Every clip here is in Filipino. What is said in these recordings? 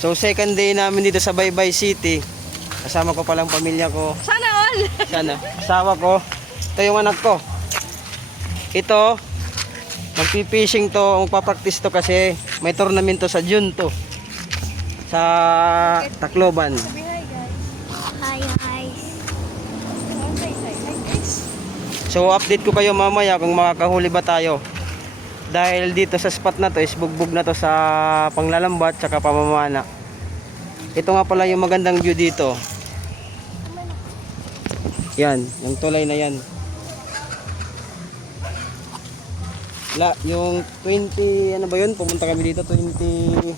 So second day namin dito sa Baybay City. Kasama ko palang pamilya ko. Sana all! Sana. Asawa ko. Ito yung anak ko. Ito, magpipishing to, magpapractice to kasi may tournament to sa June to. Sa Tacloban. Sabi hi guys. Hi guys. Hi guys. So update ko kayo mamaya kung makakahuli ba tayo. Dahil dito sa spot na to is bugbog na to sa panglalambat tsaka pamamana. Ito nga pala yung magandang view dito. Yan, yung tulay na yan. Yung 20, ano ba yun? Pumunta kami dito 21.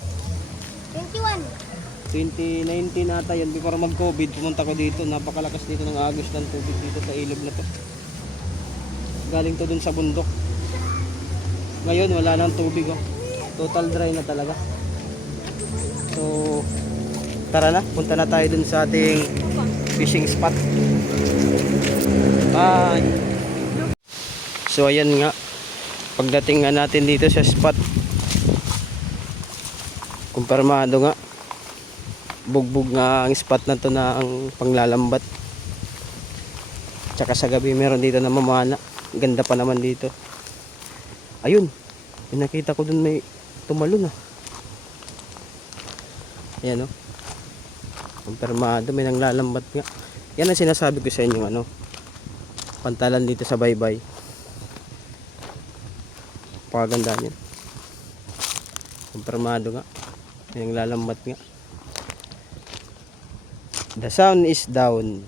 2019 ata yun, before mag-COVID. Pumunta ko dito, napakalakas dito ng agos ng tubig dito sa ilog na to. Galing to dun sa bundok. Ngayon wala nang tubig, oh. Total dry na talaga. So tara na, punta na tayo dun sa ating fishing spot. Bye. So ayan nga, pagdating nga natin dito sa spot, kumpirmado nga, bugbog nga ang spot na to na ang panglalambat. Tsaka sa gabi meron dito na mamana. Ganda pa naman dito. Ayun, nakita ko dun may tumalon, ah. Ayan, oh. Kumpirmado, may nanglalambat nga. Yan ang sinasabi ko sa inyo, ano, pantalan dito sa Baybay. Paganda niyan. Kumpirmado nga, may nanglalambat nga. The sound is down.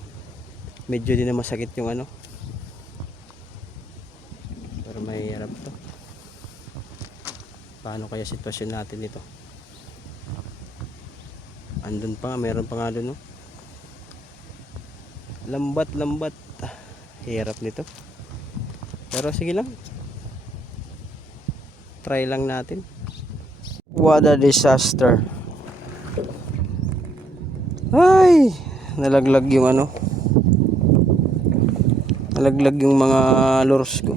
Medyo din na masakit yung ano, pero may hirap to. Paano kaya sitwasyon natin dito? Andun pa, meron pa nga doon, no? Lambat. Hirap nito. Pero sige lang. Try lang natin. What a disaster. Ay, nalaglag yung ano. Nalaglag yung mga lures ko.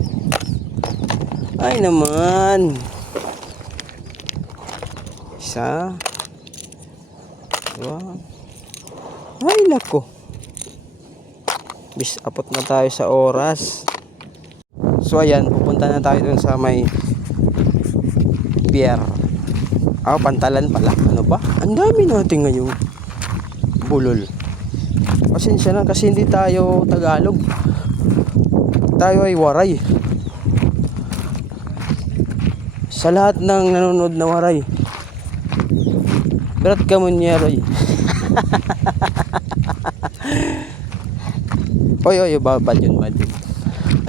Ay naman. Isa. Dua. Ay nako. Bis apot na tayo sa oras. So ayan, pupunta na tayo dun sa may pier. Pantalan pala. Ano ba? Ang dami natin ngayong bulol. Pasensya na kasi hindi tayo Tagalog. Tayo ay waray. Sa lahat ng nanonood na waray, berat ka mo niya, Roy. Oy, bad yun.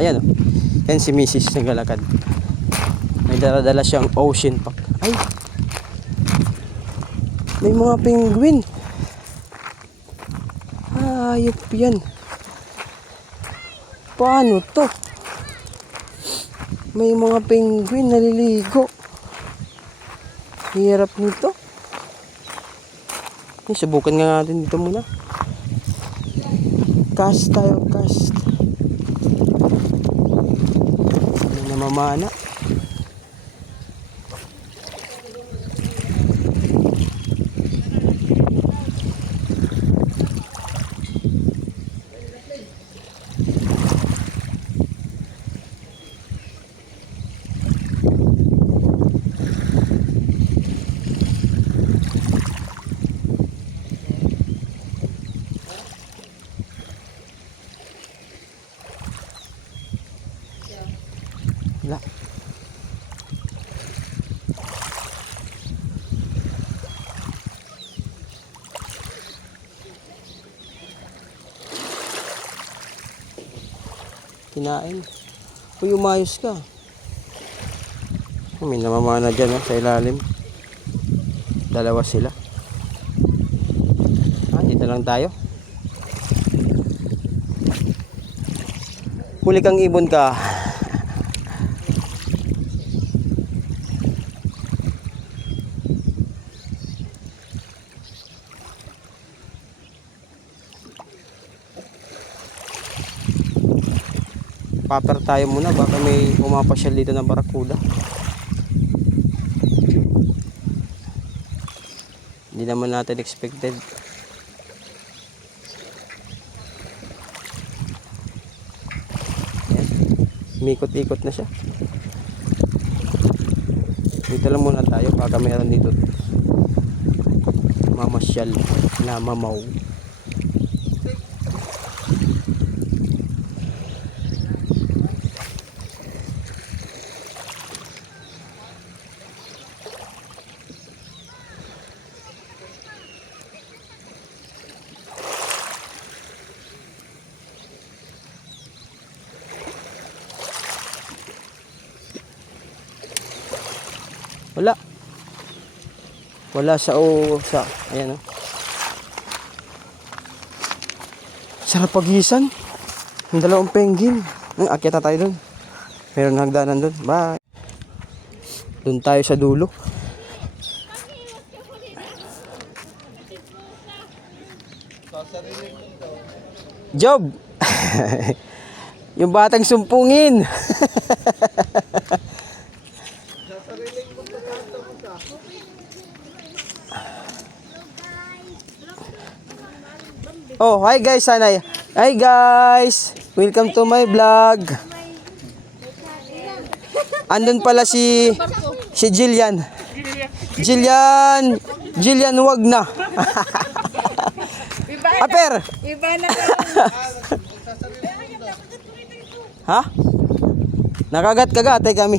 Ayan, oh. Yan si Mrs. naglalakad. May dala-dala siyang ocean pack. Ay, may mga penguin. Ayop yan. Paano to? May mga penguin naliligo. Hirap nito. Subukan nga natin dito muna. Cast tayo, cast. Namamana. Wala. Kinain. Uy, umayos ka. May namamana dyan, oh, sa ilalim. Dalawa sila. Dito lang tayo. Huli kang ibon ka. Paper tayo muna, baka may pumapasyal dito na barakuda. Hindi naman natin expected. Ayan. Mikot-ikot na siya. Dito lang muna tayo baka meron dito mamasyal na mamaw. Wala. Wala sa ayan oh. Sarap pagisan. Yung dalawang penguin. Akyat na tayo dun. Meron hagdanan dun. Bye. Dun tayo sa dulo. Job. Yung batang sumpungin. Oh, hi guys, Sanay. Hi guys. Welcome to my vlog. Andun pala si Jillian. Jillian, wag na. Aper. Iba na. Ha? Nakagat-kagatay kami.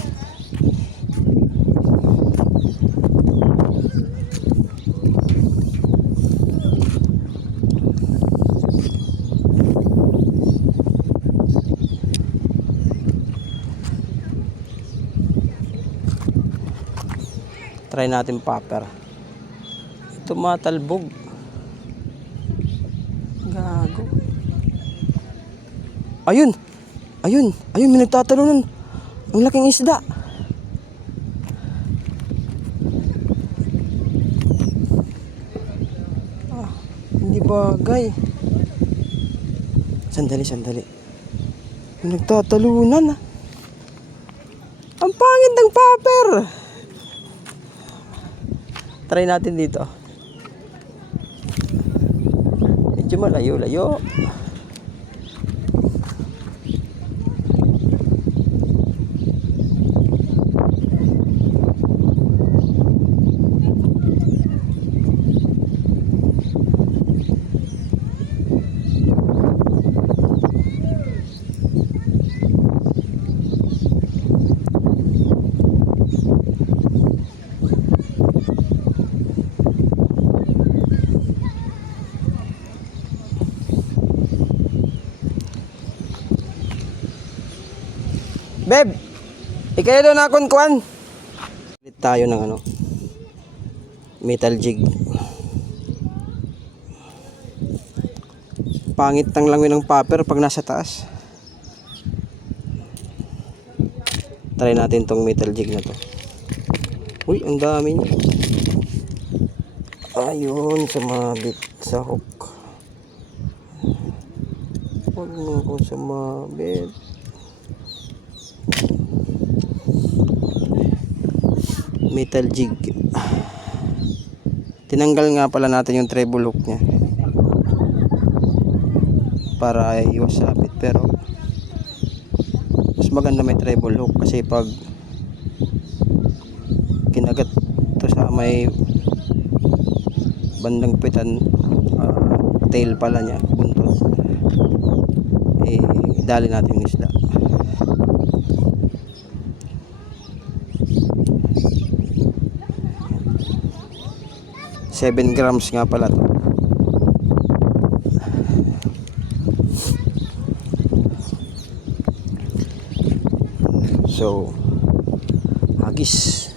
Try natin popper. Ito matalbog. Gago. Ayun. May nagtatalunan. Ang laking isda. Hindi bagay. Sandali. May nagtatalunan. Ang pangit ng popper. Try natin dito. Medyo malayo-layo. Beb, ikaya doon akong kuwan. Ulit tayo ng metal jig. Pangit ng langoy ng popper pag nasa taas. Try natin tong metal jig na to. Uy, ang dami niya. Ayun, sumabit sa hook. Huwag mo akong sumabit. Metal jig. Tinanggal nga pala natin yung treble hook niya para iwas sabit, pero mas maganda may treble hook kasi pag kinagat to sa may bandang pitan, tail pala niya, buntot, dali natin yung isda. 7 grams nga pala to. So, hagis.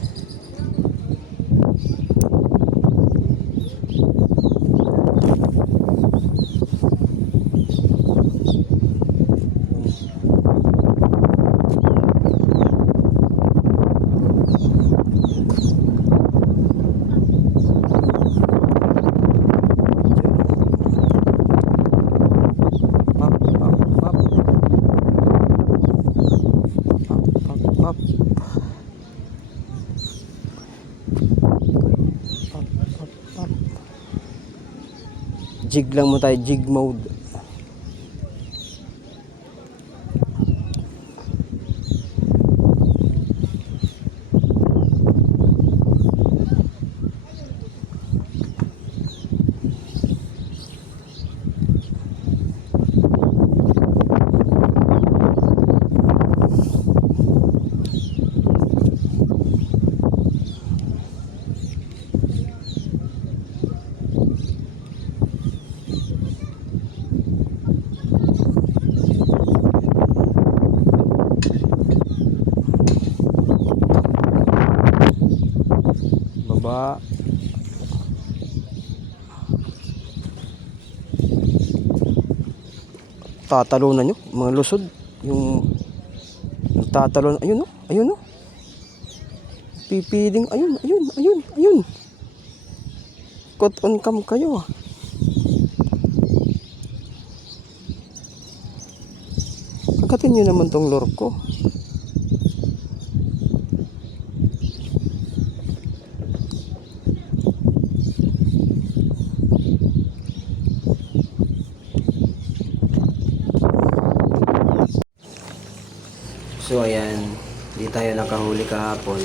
Jig lang mo tayo, jig mode. Baba. Tatalunan nyo, mga lusod. Yung nagtatalon, ayun o, ayun o. Pipiling, ayun, ayun, ayun, ayun. Caught on cam kayo ah. Kakatin nyo naman tong lure ko. So ayan, di tayo nakahuli kahapon.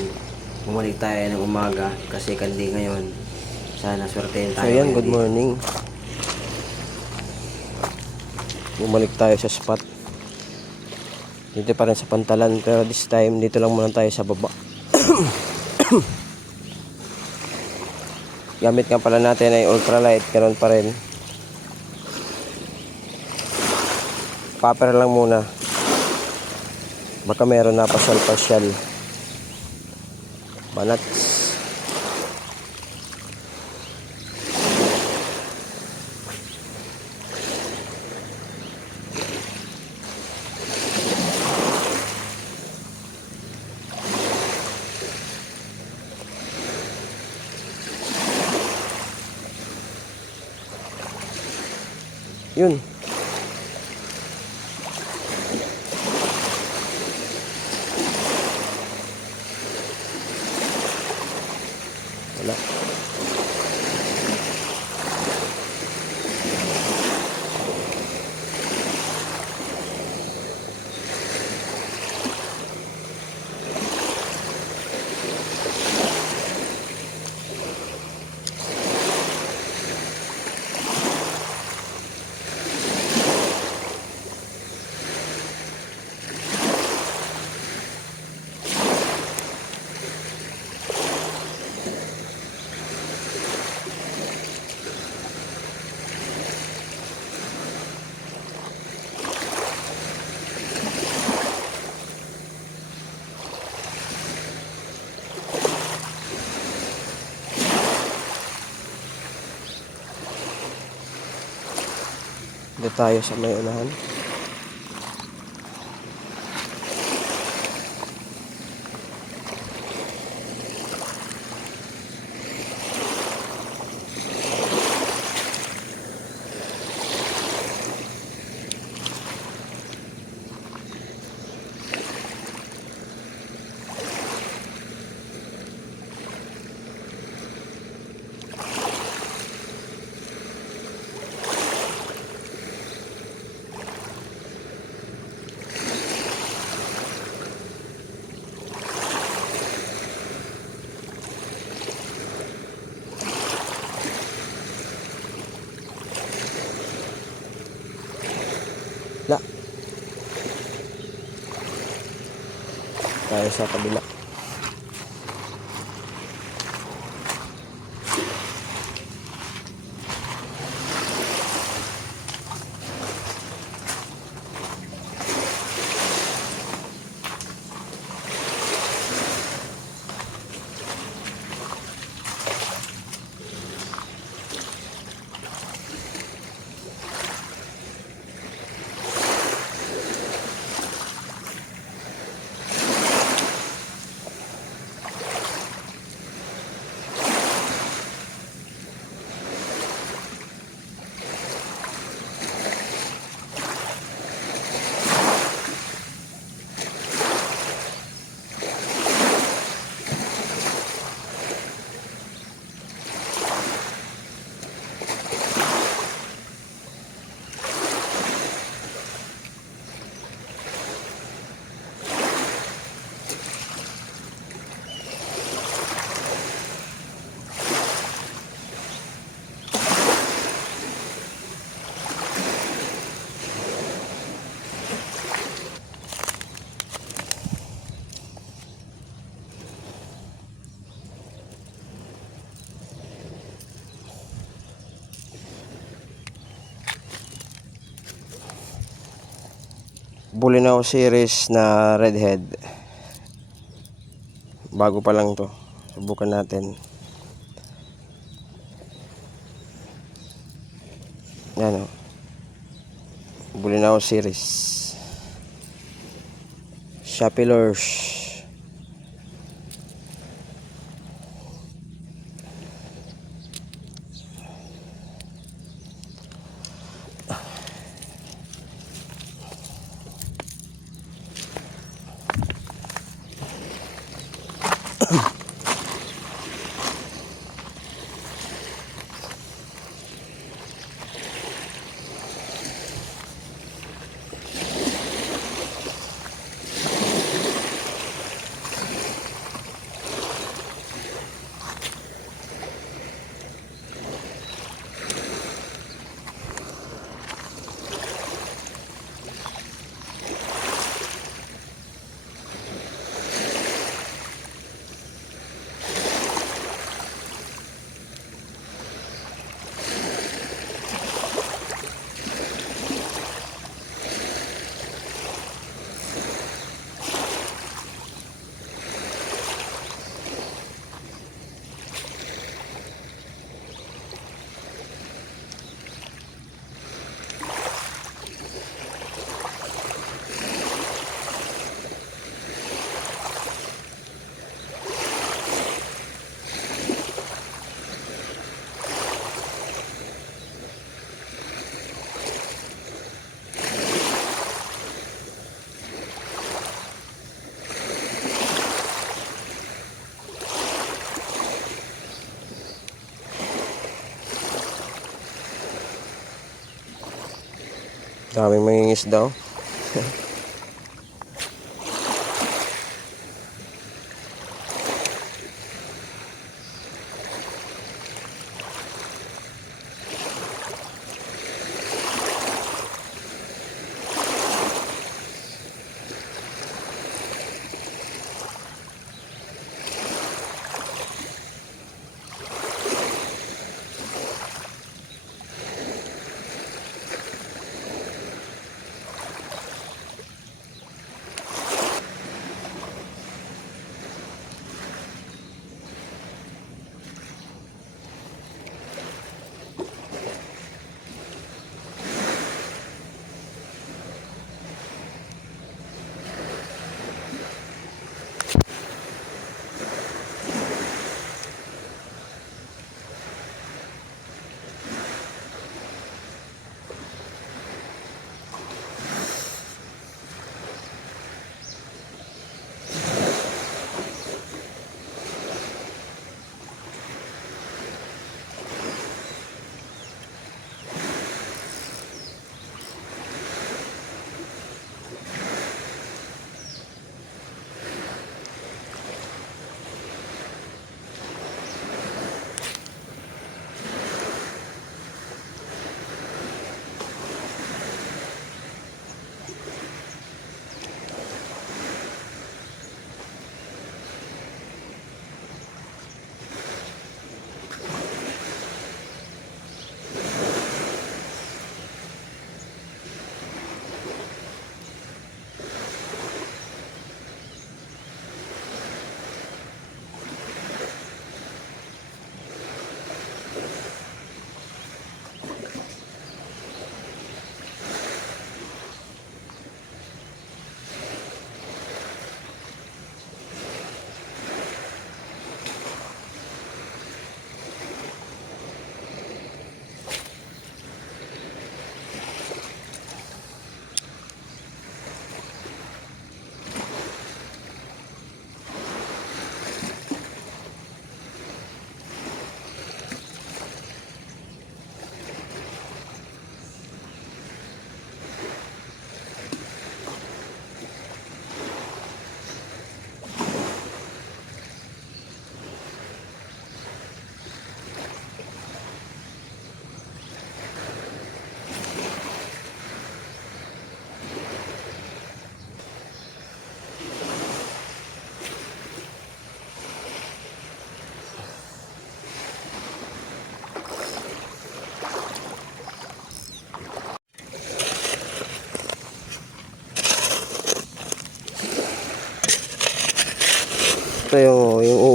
Bumalik tayo ng umaga kasi kandi ngayon. Sana swertein tayo. So ayan, good morning. Bumalik tayo sa spot. Dito pa rin sa Pantalan pero this time dito lang muna tayo sa baba. Gamit nga pala natin ay ultralight, karon pa rin. Paper lang muna. Baka meron na pasyal-pasyal. Banats. Yun. Wala. Dito tayo sa may unahan. La. Tayo sa kabila. Bulinaw series na redhead. Bago pa lang to. Subukan natin. Yan o. Bulinaw series. Shapilers. Daming mangingisda oh.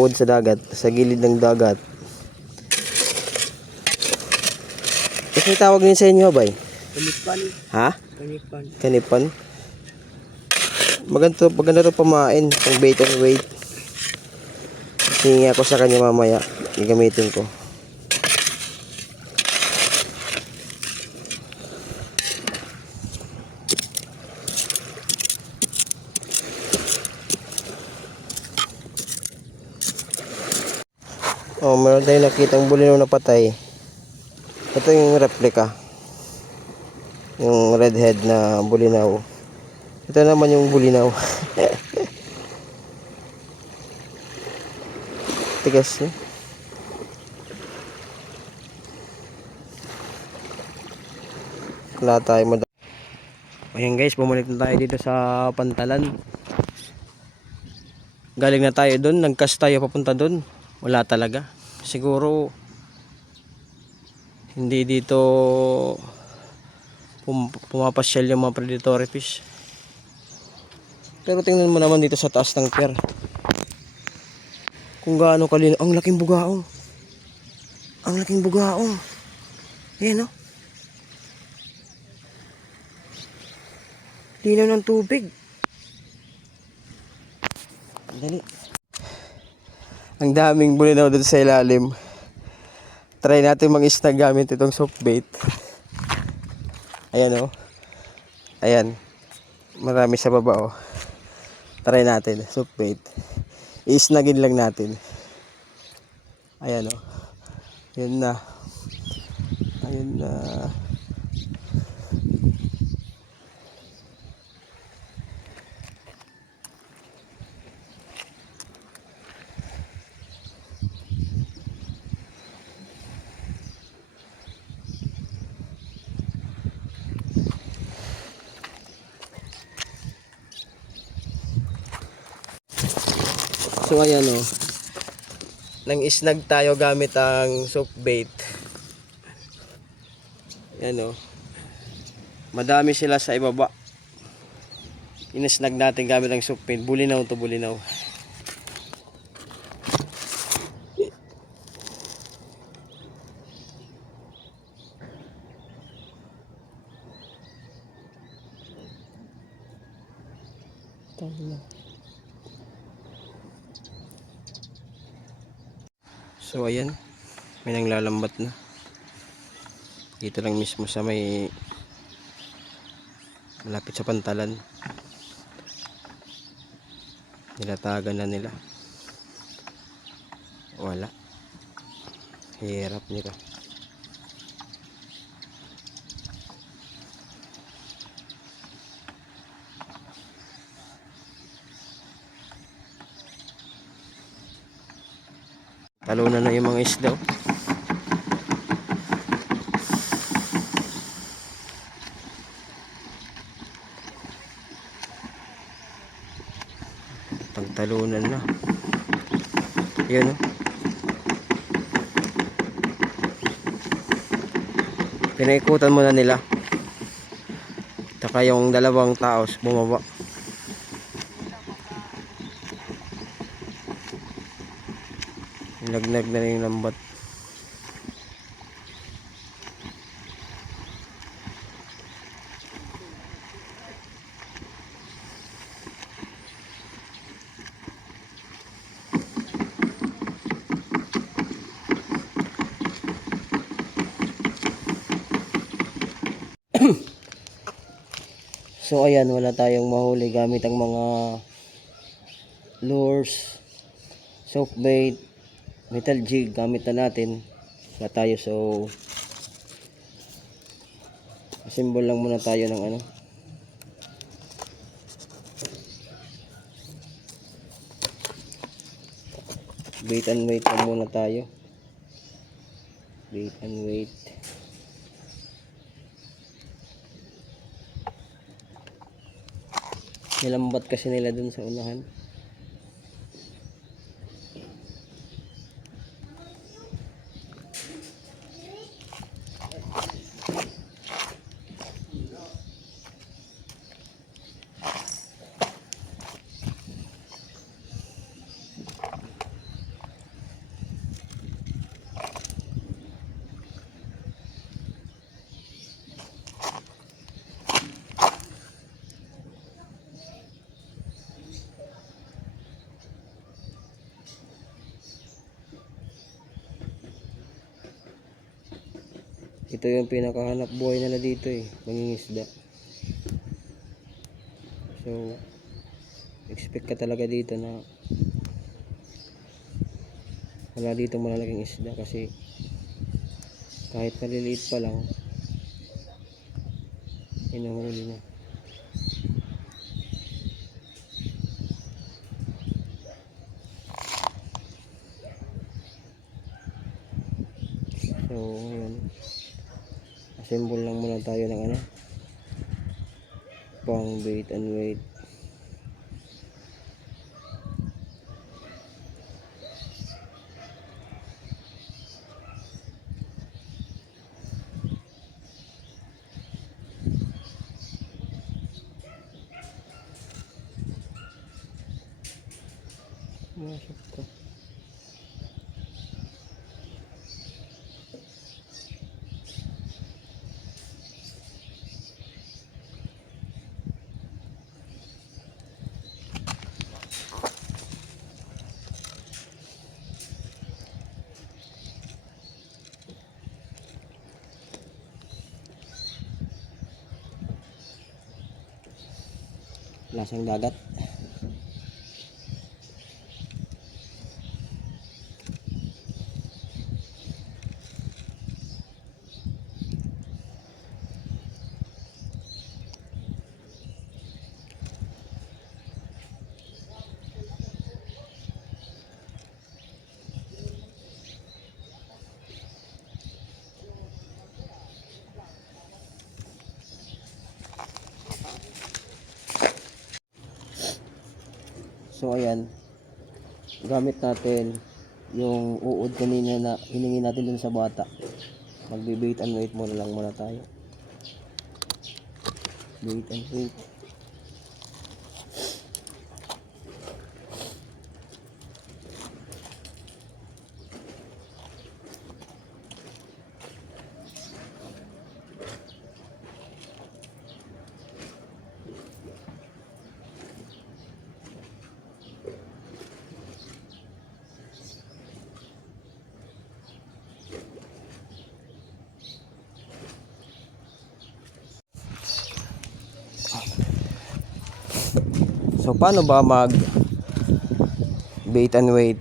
uod sa dagat, sa gilid ng dagat. Kasi tawag din sa inyo, bay? Kanipan. Ha? Kanipan. Kanipan? Maganda to pamain, pang bait and weight. Hingi ako sa kanya mamaya, gagamitin ko. Oh, meron tayong nakitang bulinaw na patay. Ito yung replica. Yung redhead na bulinaw. Ito naman yung bulinaw. Tigas niya. Wala tayo Ayan guys, bumalik na tayo dito sa Pantalan. Galing na tayo doon, nagcast tayo papunta doon. Wala talaga. Siguro hindi dito pumapasyal yung mga predatory fish. Pero tingnan mo naman dito sa taas ng pier. Kung gaano kalino. Ang laking bugaong. Ang laking bugaong. Ayan o. Linaw ng tubig. Dali. Ang daming bulinaw doon sa ilalim. Try natin mag-isnag gamit itong soft bait. Ayan o. Ayan. Marami sa baba o. Try natin. Soft bait. I-isnagin lang natin. Ayan o. Yun na. Ayun na. So ayan o. Nang isnag tayo gamit ang soft bait. Ayan o. Madami sila sa ibaba. Inisnag natin gamit ang soft bait. Bulinaw to bulinaw. So ayan, may nanglalambat na. Dito lang mismo sa may malapit sa Pantalan. Nilatagan na nila. Wala. Hirap nila. Talunan na yung mga isda. Talunan na. Yan o. Pinaikutan muna nila. Taka yung dalawang taos bumaba. Nagnag na yung lambat. So ayan, wala tayong mahuli gamit ang mga lures, soft bait, metal jig gamit na natin. Wala tayo, so assemble lang muna tayo ng ano. Bait and weight lang muna tayo. Bait and weight. Nilambat kasi nila dun sa unahan. Ito yung pinakahanap buhay nila dito eh, mangingisda. So expect ka talaga dito na wala dito malalaking isda, kasi kahit maliliit pa lang inuhuli na. So ngayon, assemble lang muna tayo ng pang bait and wait. Masok ka. Lasang dagat. So ayan, gamit natin yung uod kanina na hiningi natin dun sa bata. Magbe-bait and wait muna lang muna tayo. Bait and wait. So paano ba mag bait and wait?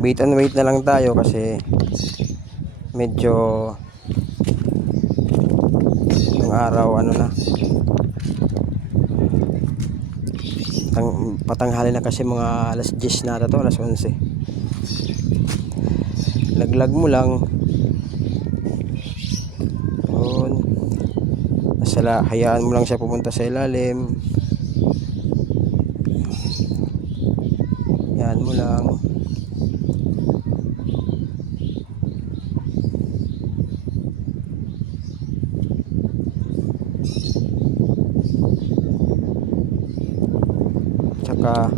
Bait and wait na lang tayo kasi medyo ng araw na patanghali na, kasi mga alas 10 na to, alas 11. Laglag mo lang yun, hayaan mo lang siya pupunta sa ilalim. Hayaan mo lang. Tsaka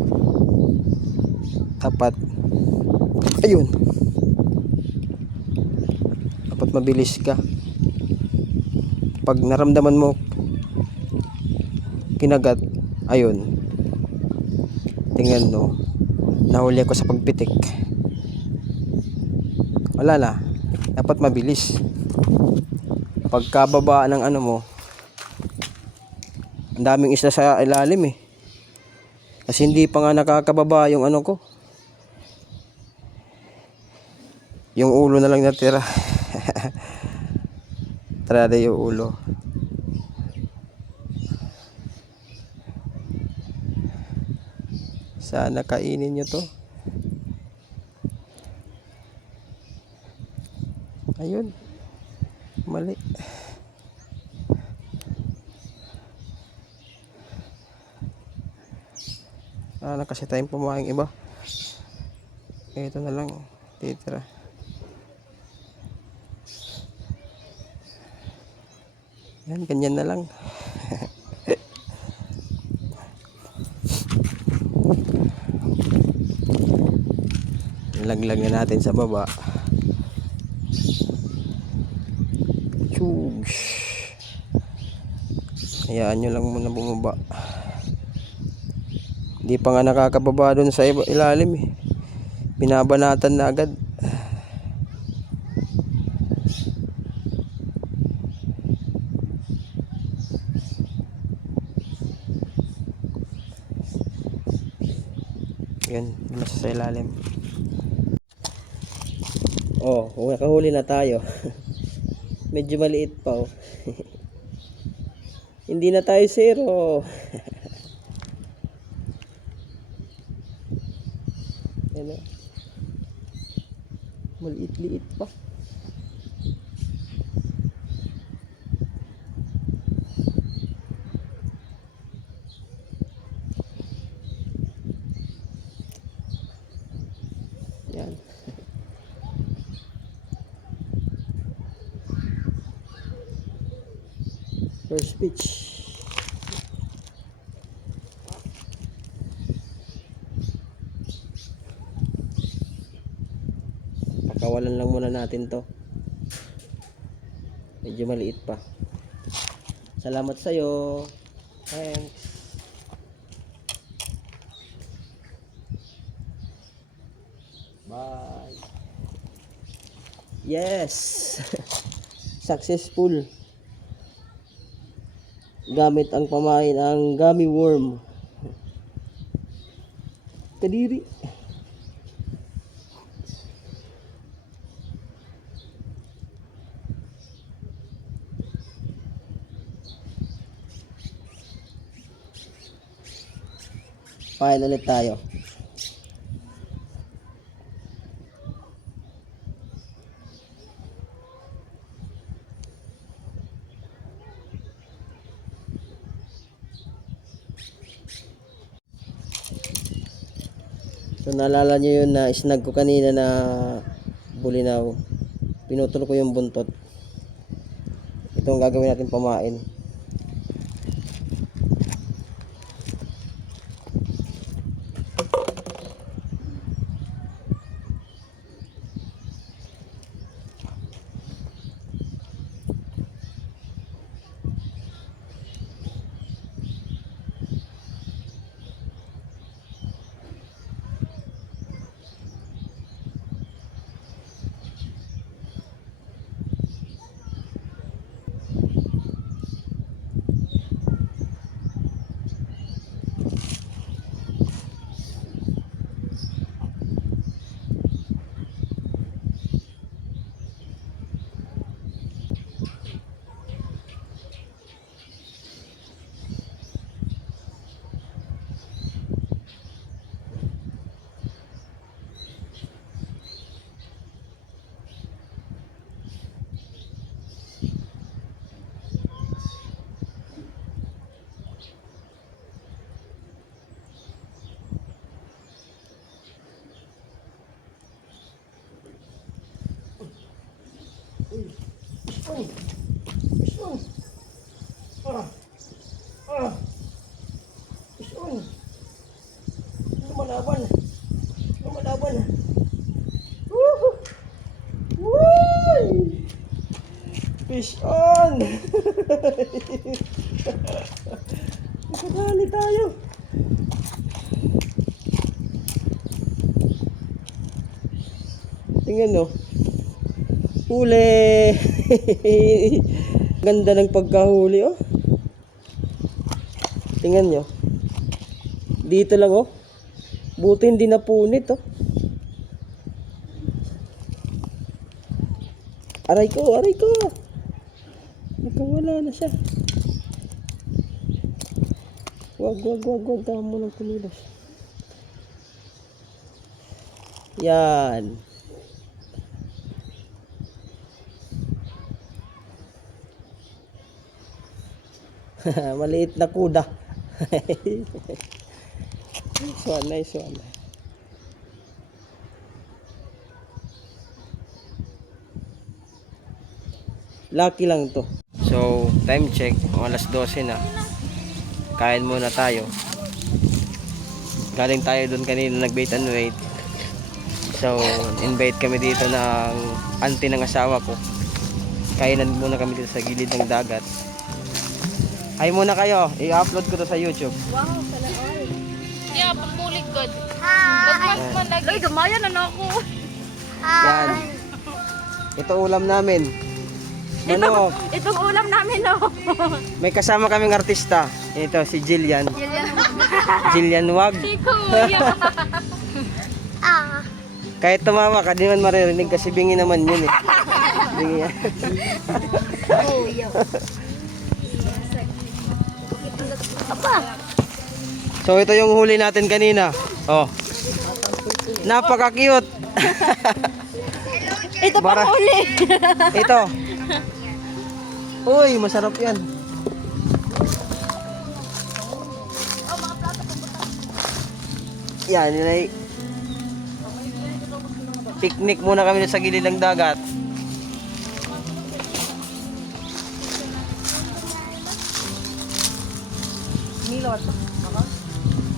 dapat dapat mabilis ka. Pag naramdaman mo kinagat, tingnan mo, nahuli ako sa pagpitik, wala na, dapat mabilis. Pagkababa ng mo, ang daming isda sa ilalim kasi hindi pa nga nakakababa yung ko, yung ulo na lang natira. Tara na yung ulo. Sana kainin nyo to. Ayun, mali. Na kasi tayong pumaing iba. Ito na lang titira. Yan, ganyan na lang. Laglag na natin sa baba. Chugs. Hayaan nyo lang muna bumaba. Hindi pa nga nakakababa doon sa ilalim Binabanatan na agad. Yun, nasa sa ilalim. Oh, nakahuli na tayo. Medyo maliit pa oh. Hindi na tayo zero. Yan oh. Maliit-liit pa. Yan. First pitch. Pakawalan lang muna natin to. Medyo maliit pa. Salamat sa'yo. Thanks. Bye. Yes. Successful. Gamit ang pamain ang gummy worm. Kadiri. Pain ulit tayo. So naalala nyo yun na snag ko kanina na bulinaw. Pinutol ko yung buntot. Ito ang gagawin natin pamain. Lumalaban. Lumalaban. Woohoo! Woo! Fish on! Nakadali tayo. Tingnan no. Huli! Ganda ng pagkahuli oh. Tingnan nyo. Dito lang oh. Buti hindi napunit oh. Aray ko, aray ko. Nakawala na siya. Wag. Tama ng kumilos. Yan. Maliit na kuda. Nice one. Lucky lang to. So, time check. Alas 12 na. Kain muna tayo. Galing tayo dun kanina nag-bait and wait. So, invite kami dito ng auntie ng asawa ko. Kainan muna kami dito sa gilid ng dagat. Ay muna kayo, i-upload ko to sa YouTube. Wow, pala all. Yeah, pagmulig god. Nagmas man lagi. Ay, gamayan na ako. Yan. Ito ulam namin. Manok. Itong ulam namin, no. May kasama kaming artista. Ito si Jillian. Jillian Wag. Si Kuya. Kahit tumawa ka, di man maririnig kasi bingi naman yun eh. Bingi yan. So ito yung huli natin kanina. Oh. Napaka-cute. Ito pa Bara- huli. Ito. Uy, masarap yan. Yan, yun ay picnic muna kami sa gilid ng dagat. Milot.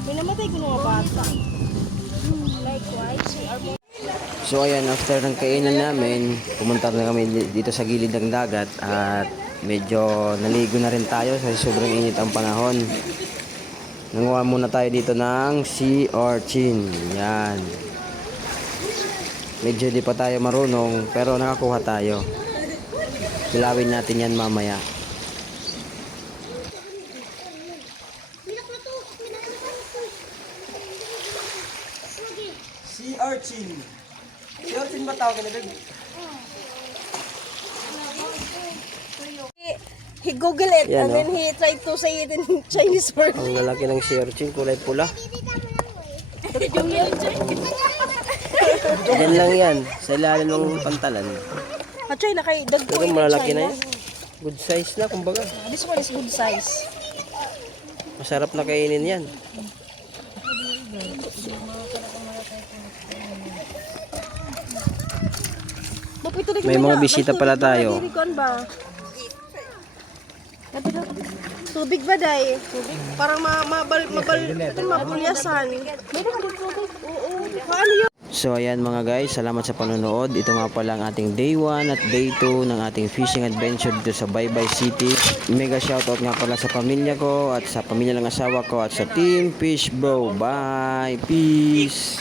May namatay ko nung bata. So ayan, after ng kainan namin, pumunta na kami dito sa gilid ng dagat at medyo naligo na rin tayo kasi sobrang init ang panahon. Nanguha muna tayo dito ng sea urchin. Yan. Medyo di pa tayo marunong pero nakakuha tayo. Kilawin natin yan mamaya. Sea urchin. Sea urchin ba tawag na doon? He Google it Yan, and then he tried to say it in Chinese word. Ang lalaki ng sea urchin, kulay pula. Yan lang yan, sa ilalim ng pantalan. Actually, nakaidag ko Pero malalaki na yan. Good size na, kumbaga. This one is good size. Masarap na kainin yan. May mga bisita pala tayo. Tubig ba, day? Tubig? Parang mapulyasan. Oo. Paano yun? So ayan mga guys, salamat sa panonood. Ito nga pala ang ating day 1 at day 2 ng ating fishing adventure dito sa Baybay City. Mega shoutout nga pala sa pamilya ko at sa pamilya ng asawa ko at sa Team Fish Bro. Bye! Peace!